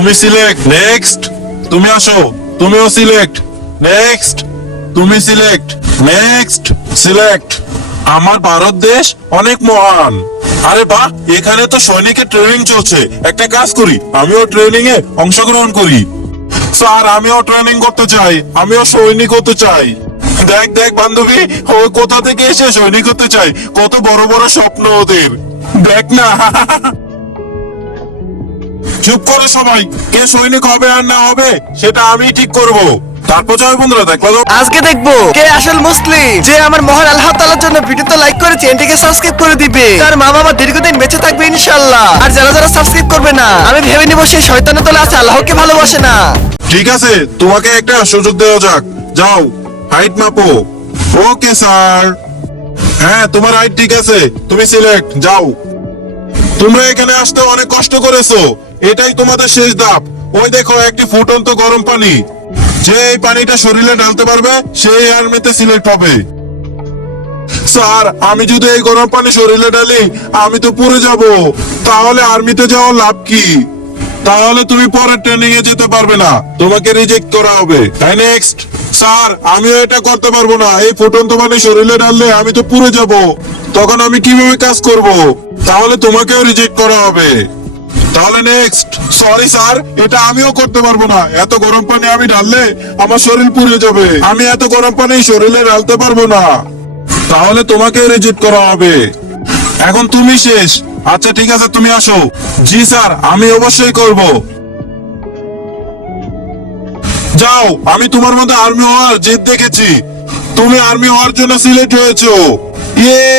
তুমি select. Next. তুমি আসো। তুমিও সিলেক্ট। নেক্সট। তুমি সিলেক্ট। নেক্সট। সিলেক্ট। আমার ভারত দেশ অনেক মহান। আরে বাহ, এখানে তো সৈনিকের ট্রেনিং চলছে। একটা কাজ করি, আমিও ট্রেনিং এ অংশগ্রহণ করি। স্যার, আমিও ট্রেনিং করতে চাই, আমিও সৈনিক হতে চাই। দেখ দেখ বান্ধবী, ও কোথা থেকে এসে সৈনিক হতে চাই, কত বড় বড় স্বপ্ন ওদের। দেখ না। চুপ করো সবাই, কে সৈনিক হবে আর না হবে সেটা আমি ঠিক করব। তারপর জয় বন্ধুরা, দেখলো আজকে দেখবো কে আসল মুসলিম, যে আমার মহান আল্লাহ তাআলার জন্য ভিডিওতে লাইক করে চ্যানেলটিকে সাবস্ক্রাইব করে দিবে। তার মা বাবা দীর্ঘদিন বেঁচে থাকবে ইনশাআল্লাহ। আর যারা যারা সাবস্ক্রাইব করবে না, আমি ভেবে নিব সেই শয়তানের দলে আছে, আল্লাহকে ভালোবাসে না। ঠিক আছে, তোমাকে একটা সুযোগ দেওয়া যাক। যাও, হাইট মাপো। Okay sir. হ্যাঁ, তোমার হাইট ঠিক আছে, তুমি সিলেক্ট। যাও। তোমরা এখানে আসতে অনেক কষ্ট করেছো, এটাই তোমাদের শেষ ধাপ। ওই দেখো একটি ফুটন্ত গরম পানি, যে এই পানিটা শরীরে ঢালতে পারবে সেই আর্মিতে সিলেক্ট হবে। স্যার, আমি যদি এই গরম পানি শরীরে ঢালি আমি তো পুড়ে যাব, তাহলে আর্মিতে যাওয়ার লাভ কি? তাহলে তুমি পরের ট্রেনিং এ যেতে পারবে না, তোমাকে রিজেক্ট করা হবে। তাই নেক্সট। স্যার, আমিও এটা করতে পারবো না, এই ফুটন্ত পানি শরীরে ঢাললে আমি তো পুড়ে যাব, তখন আমি কিভাবে কাজ করব? তাহলে তোমাকেও রিজেক্ট করা হবে। তাহলে নেক্সট। সরি স্যার, এটা আমিও করতে পারবো না, এত গরম পানি আমি ঢাললে আমার শরীর পুড়ে যাবে, আমি এত গরম পানি শরীরে ঢালতে পারবো না। তাহলে তোমাকে রিজেক্ট করা হবে। এখন তুমি শেষ। আচ্ছা ঠিক আছে, তুমি আসো। জি স্যার, আমি অবশ্যই করব। যাও, আমি তোমার মধ্যে আর্মি হওয়ার জেদ দেখেছি, তুমি আর্মি হওয়ার জন্য সিলেক্ট হয়েছো। ইয়ে।